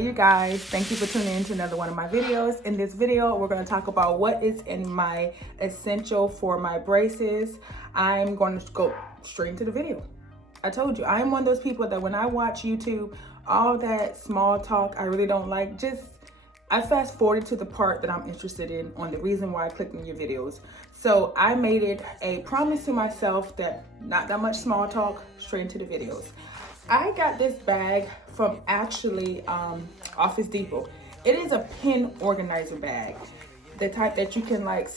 Hey you guys, thank you for tuning in to another one of my videos. In this video, we're going to talk about what is in my essential for my braces. I'm going to go straight into the video. I told you, I'm one of those people that when I watch YouTube, all that small talk I really don't like. I fast forwarded to the part that I'm interested in on the reason why I clicked on your videos. So I made it a promise to myself that not that much small talk, straight into the videos. I got this bag from actually Office Depot. It is a pen organizer bag, the type that you can like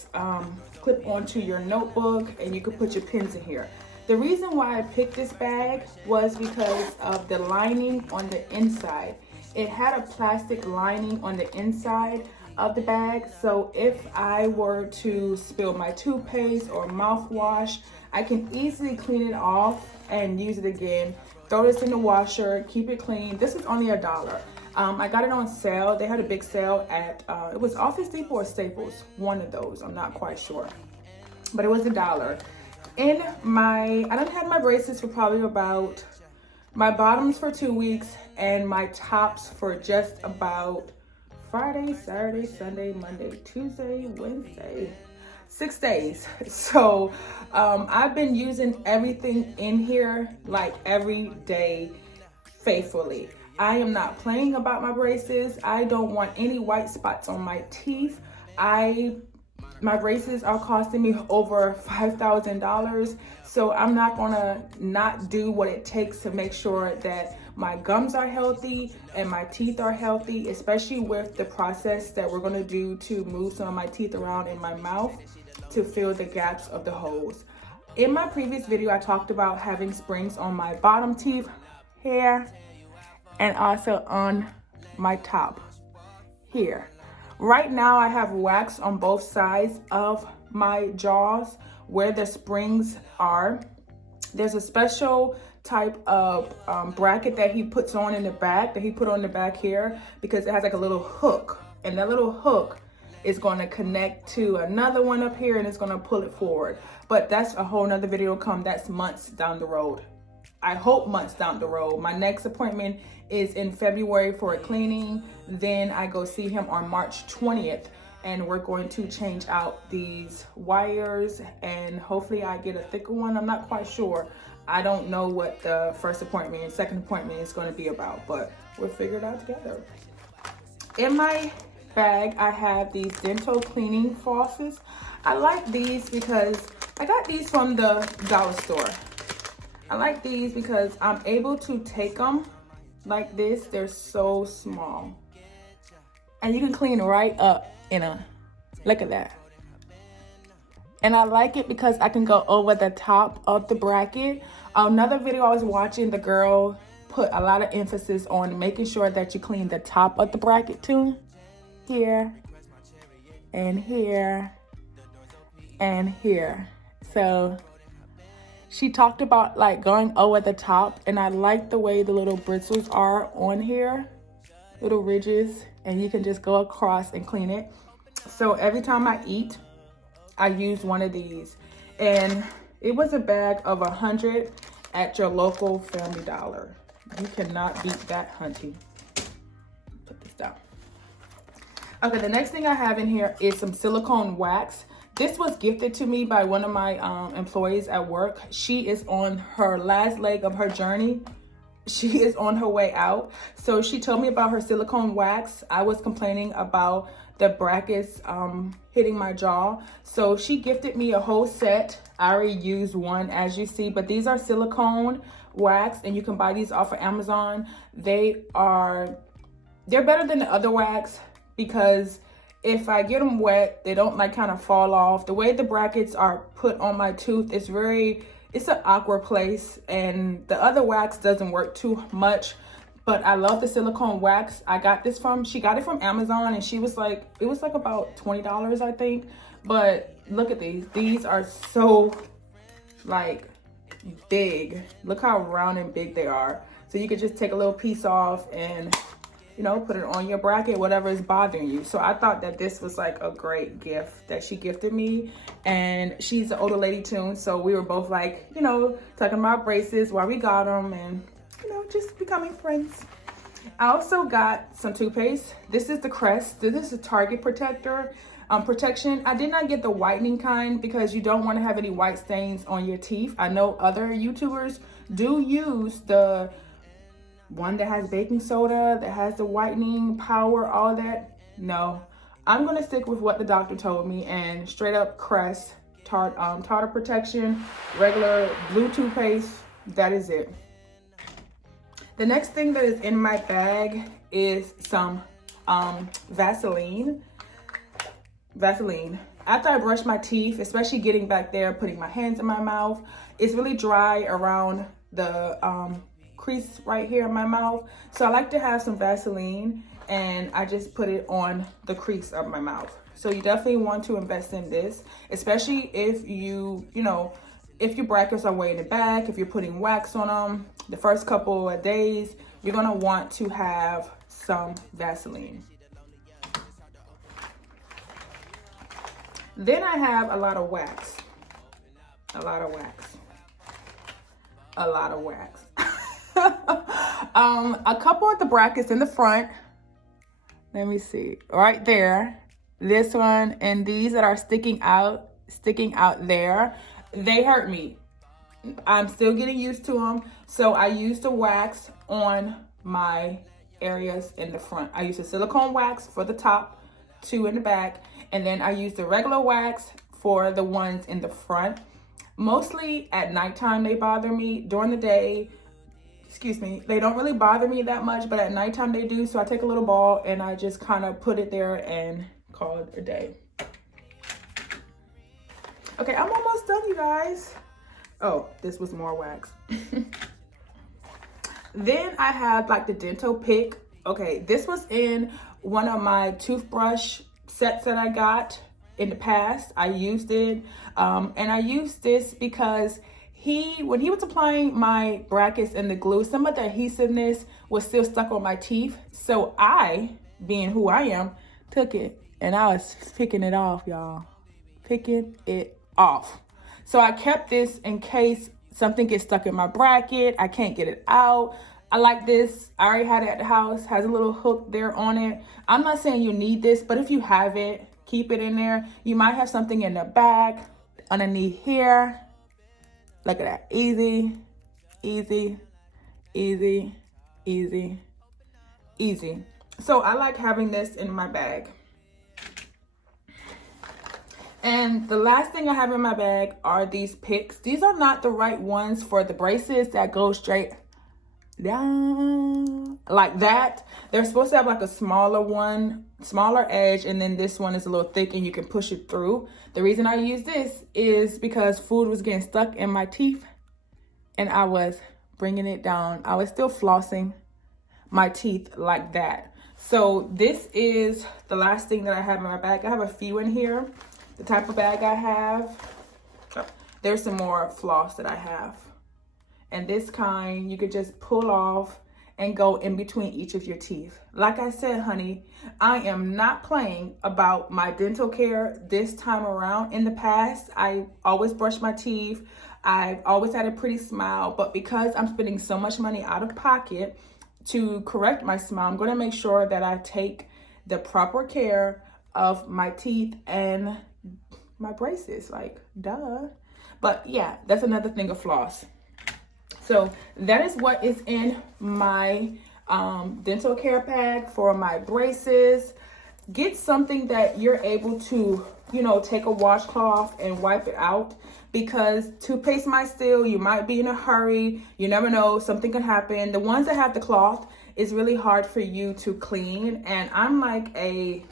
clip onto your notebook and you can put your pens in here. The reason why I picked this bag was because of the lining on the inside. It had a plastic lining on the inside of the bag, so if I were to spill my toothpaste or mouthwash, I can easily clean it off and use it again. Throw this in the washer, keep it clean. This is only $1. I got it on sale. They had a big sale at, it was Office Depot or Staples, one of those, I'm not quite sure. But it was $1. I done had my braces for probably about, my bottoms for 2 weeks and my tops for just about Friday, Saturday, Sunday, Monday, Tuesday, Wednesday, 6 days. So I've been using everything in here like every day faithfully. I am not playing about my braces. I don't want any white spots on my teeth. My braces are costing me over $5,000. So I'm not gonna not do what it takes to make sure that my gums are healthy and my teeth are healthy, especially with the process that we're gonna do to move some of my teeth around in my mouth to fill the gaps of the holes. In my previous video, I talked about having springs on my bottom teeth here and also on my top here. Right now, I have wax on both sides of my jaws where the springs are. There's a special type of bracket that he puts on in the back, that he put on the back here, because it has like a little hook, and that little hook is going to connect to another one up here and it's going to pull it forward. But that's a whole nother video come. That's months down the road. I hope months down the road. My next appointment is in February for a cleaning. Then I go see him on March 20th and we're going to change out these wires and hopefully I get a thicker one. I'm not quite sure. I don't know what the first appointment and second appointment is going to be about, but we'll figure it out together. In my bag, I have these dental cleaning flosses. I like these because I got these from the dollar store. I like these because I'm able to take them like this. They're so small. And you can clean right up in a, look at that. And I like it because I can go over the top of the bracket. Another video I was watching, the girl put a lot of emphasis on making sure that you clean the top of the bracket too. Here, and here, and here. So she talked about like going over the top, and I like the way the little bristles are on here, little ridges, and you can just go across and clean it. So every time I eat, I use one of these, and it was a bag of 100 at your local Family Dollar. You cannot beat that, hunty. Put this down. Okay, the next thing I have in here is some silicone wax. This was gifted to me by one of my employees at work. She is on her last leg of her journey. She is on her way out. So she told me about her silicone wax. I was complaining about the brackets hitting my jaw. So she gifted me a whole set. I already used one, as you see, but these are silicone wax and you can buy these off of Amazon. They're better than the other wax because if I get them wet, they don't like kind of fall off. The way the brackets are put on my tooth is it's an awkward place, and the other wax doesn't work too much, but I love the silicone wax. She got it from Amazon, and she was like, it was like about $20, I think. But look at these. These are so like big. Look how round and big they are. So you could just take a little piece off and, you know, put it on your bracket, whatever is bothering you. So I thought that this was like a great gift that she gifted me. And she's an older lady too. So we were both like, you know, talking about braces while we got them and, you know, just becoming friends. I also got some toothpaste. This is the Crest. This is a Target Protector protection. I did not get the whitening kind because you don't want to have any white stains on your teeth. I know other YouTubers do use the one that has baking soda, that has the whitening power, all that. No, I'm gonna stick with what the doctor told me and straight up Crest tartar protection, regular blue toothpaste. That is it. The next thing that is in my bag is some Vaseline. After I brush my teeth, especially getting back there, putting my hands in my mouth, it's really dry around the crease right here in my mouth. So I like to have some Vaseline and I just put it on the crease of my mouth. So you definitely want to invest in this, especially if if your brackets are way in the back, if you're putting wax on them, the first couple of days, you're gonna want to have some Vaseline. Then I have a lot of wax. A couple of the brackets in the front. Let me see, right there. This one and these that are sticking out there, they hurt me. I'm still getting used to them. So I use the wax on my areas in the front. I use the silicone wax for the top, 2 in the back, and then I use the regular wax for the ones in the front. Mostly at nighttime they bother me. During the day, they don't really bother me that much, but at nighttime they do. So I take a little ball and I just kind of put it there and call it a day. Okay, I'm almost done, you guys. Oh, this was more wax. Then I have like the dental pick. Okay, this was in one of my toothbrush sets that I got in the past. I used it, and I used this because when he was applying my brackets and the glue, some of the adhesiveness was still stuck on my teeth. So I, being who I am, took it and I was picking it off, y'all. Picking it off. So I kept this in case something gets stuck in my bracket. I can't get it out. I like this. I already had it at the house. Has a little hook there on it. I'm not saying you need this, but if you have it, keep it in there. You might have something in the back, underneath here. Look at that. Easy, easy, easy, easy, easy. So I like having this in my bag. And the last thing I have in my bag are these picks. These are not the right ones for the braces that go straight down like that. They're supposed to have like a smaller edge, and then this one is a little thick and you can push it through. The reason I use this is because food was getting stuck in my teeth and I was bringing it down. I was still flossing my teeth like that. So this is the last thing that I have in my bag. I have a few in here. The type of bag I have, there's some more floss that I have. And this kind, you could just pull off and go in between each of your teeth. Like I said, honey, I am not playing about my dental care this time around. In the past, I always brushed my teeth. I've always had a pretty smile, but because I'm spending so much money out of pocket to correct my smile, I'm gonna make sure that I take the proper care of my teeth and my braces, like duh. But yeah, that's another thing of floss. So that is what is in my dental care bag for my braces. Get something that you're able to, take a washcloth and wipe it out, because toothpaste might steal. You might be in a hurry. You never know, something can happen. The ones that have the cloth is really hard for you to clean. And I'm like a,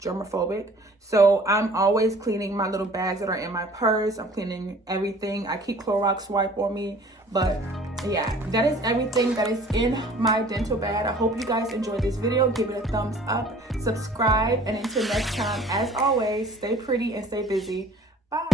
germophobic. So I'm always cleaning my little bags that are in my purse. I'm cleaning everything. I keep Clorox wipe on me. But yeah, that is everything that is in my dental bag. I hope you guys enjoyed this video. Give it a thumbs up, subscribe, and until next time, as always, stay pretty and stay busy. Bye.